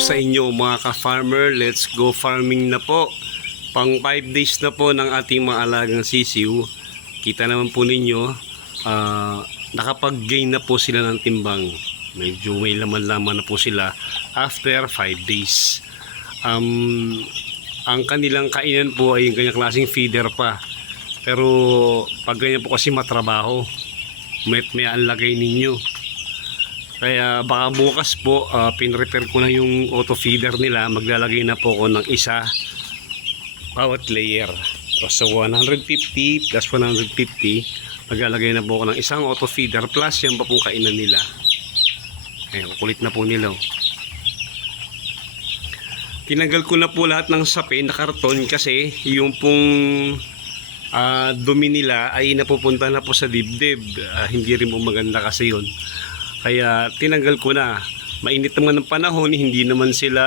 sa inyo mga ka-farmer, let's go farming na po. Pang 5 days na po ng ating mga alagang sisiw. Kita naman po ninyo, nakapag-gain na po sila ng timbang. Medyo may laman-laman na po sila after 5 days. Ang kanilang kainan po ay yung ganyang klaseng feeder pa. Pero pag ganyan po kasi matrabaho, may alagay ninyo. Kaya baka bukas po pinrepair ko na yung auto feeder nila. Maglalagay na po ako ng isa bawat layer. So 150 plus 150, maglalagay na po ako ng isang auto feeder plus yan pa pong kainan nila. Ayun, kulit na po nila. Tinanggal ko na po lahat ng sapi na karton kasi yung pong dumi nila ay napupunta na po sa dibdib. Hindi rin po maganda kasi yun. Kaya tinanggal ko na. Mainit naman ng panahon, hindi naman sila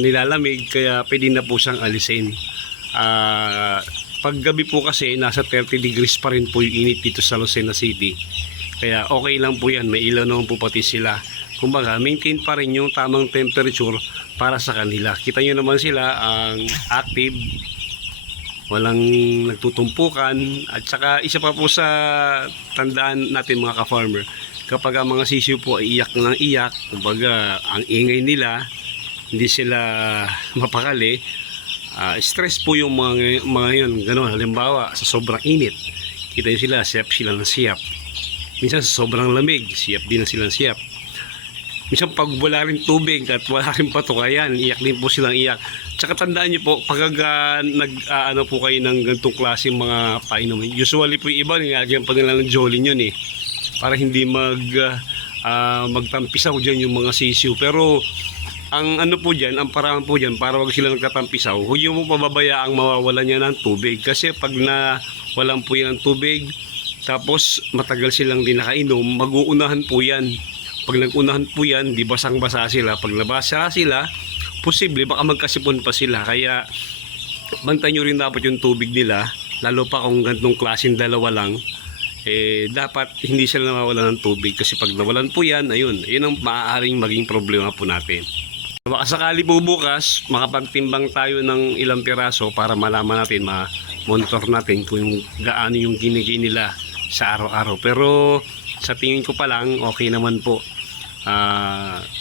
nilalamig, kaya pwede na po siyang alisin. Paggabi po kasi nasa 30 degrees pa rin po yung init dito sa Lucena City. Kaya okay lang po yan, may ilaw naman po pati sila. Kumbaga maintain pa rin yung tamang temperature para sa kanila. Kita nyo naman sila ang active, walang nagtutumpukan. At saka isa pa po sa tandaan natin mga ka-farmer, kapag ang mga sisiw po ay iyak ng iyak, kumbaga ang ingay nila, hindi sila mapakali, stress po yung mga yun. Ganun, halimbawa sa sobrang init, kita nyo sila, siyap sila ng siyap. Minsan sa sobrang lamig, siyap din na silang siyap. Minsan pag wala rin tubig at wala rin patukayan, iyak din po silang iyak. Tsaka tandaan nyo po, pag ano po kayo ng ganitong klase mga painumin, usually po yung iba, nilagyan pa nila ng Jolin yun para hindi magtampisaw dyan yung mga sisiw. Pero ang ano po dyan, ang paraan po dyan para wag sila nagtatampisaw, huwag mo pababayaang mawawalan niya ng tubig. Kasi pag walang po yan ng tubig, tapos matagal silang di nakainom, mag-uunahan po yan. Pag nag-unahan po yan, di basang-basa sila. Pag nabasa sila, posible baka magkasipon pa sila. Kaya bantayan nyo rin dapat yung tubig nila, lalo pa kung ganitong klaseng dalawa lang. Dapat hindi sila nawawala ng tubig, kasi pag nawalan po yan, ayun ang maaaring maging problema po natin. Baka sakali po bukas makapagtimbang tayo ng ilang piraso para malaman natin, ma-monitor natin kung gaano yung kinigay nila sa araw-araw. Pero sa tingin ko pa lang okay naman po.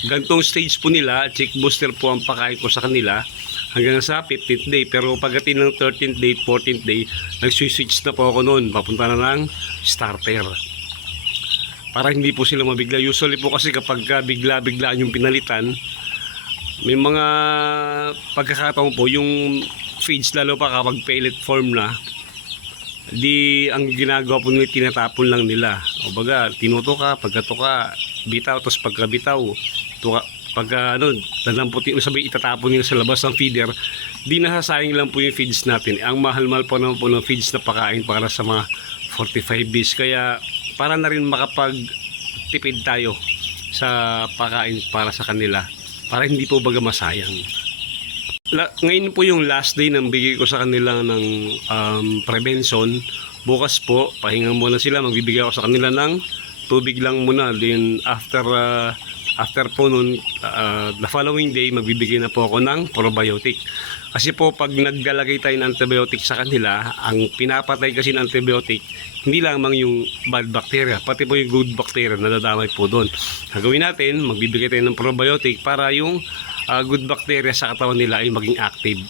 Gantong stage po nila, check booster po ang pakain ko sa kanila hanggang sa 15th day. Pero pagdating ng 13th day, 14th day, nag-switch na po ako noon, papunta na ng starter para hindi po sila mabigla. Usually po kasi kapag bigla-bigla yung pinalitan, may mga pagkakataon po yung feeds, lalo pa kapag pellet form na, di ang ginagawa po nila, tinatapon lang nila. O baga, tinutuka, pagkatuka, bitaw, tapos pagkabitaw, tuka, pagka dalamputin, sabi itatapon nila sa labas ng feeder. Di nasasayang lang po yung feeds natin. Ang mahal-mahal po naman po ng feeds na pakain para sa mga 45 days. Kaya para na rin makapagtipid tayo sa pakain para sa kanila, para hindi po baga masayang. Ngayon po yung last day ng bigay ko sa kanila ng prevention. Bukas po, pahinga muna sila. Magbibigay ako sa kanila ng tubig lang muna. Then after po nun, the following day, magbibigay na po ako ng probiotic. Kasi po pag naglalagay tayo ng antibiotic sa kanila, ang pinapatay kasi ng antibiotic, hindi lamang yung bad bacteria, pati po yung good bacteria nadadamay po doon. Gagawin natin, magbibigay tayo ng probiotic para yung good bacteria sa katawan nila ay maging active,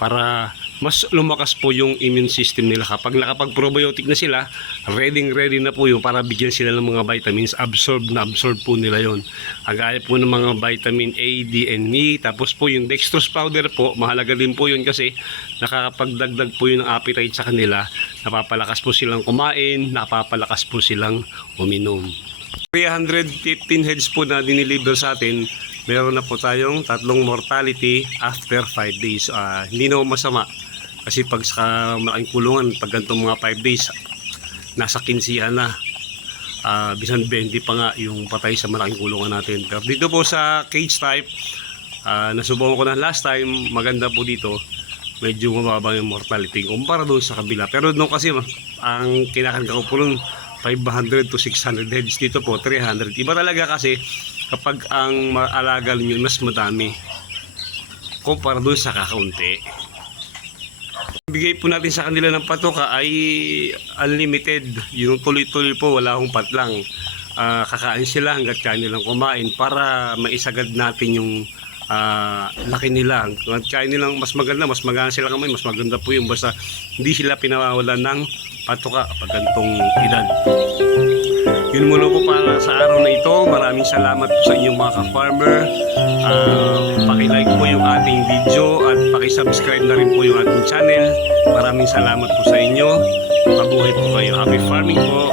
para mas lumakas po yung immune system nila. Kapag nakapag-probiotic na sila, ready na po yun para bigyan sila ng mga vitamins. Absorb po nila yon. Agaya po ng mga vitamin A, D, and E. Tapos po yung dextrose powder po, mahalaga din po yun kasi nakakapagdagdag po yun ng appetite sa kanila. Napapalakas po silang kumain, napapalakas po silang uminom. 315 heads po na diniliver sa atin. Meron na po tayong 3 mortality after 5 days. Hindi na masama. Kasi pag sa malaking kulungan, pag ganitong mga 5 days, nasa 15 na. Bisan 20 pa nga yung patay sa malaking kulungan natin. Pero dito po sa cage type, nasubukan ko na last time, maganda po dito. Medyo mababa yung mortality kumpara doon sa kabila. Pero doon kasi ang kinakarga ko po 500 to 600 heads, dito po 300. Iba talaga kasi kapag ang maalaga ninyo mas madami kumpara doon sa kakaunti. Bigay po natin sa kanila ng patoka ay unlimited, yung tuloy-tuloy po, wala akong patlang. Kakain sila hanggat kaya nilang kumain para maisagad natin yung laki nila. Hanggat kaya nilang mas maganda sila kamay, mas maganda po yung basta hindi sila pinawawalan ng patoka kapag ganitong edad. Yun muna po para sa araw na ito. Maraming salamat po sa inyong mga ka-farmer. Paki-like po yung ating video at paki-subscribe na rin po yung ating channel. Maraming salamat po sa inyo. Mabuhay po kayo. Happy farming po.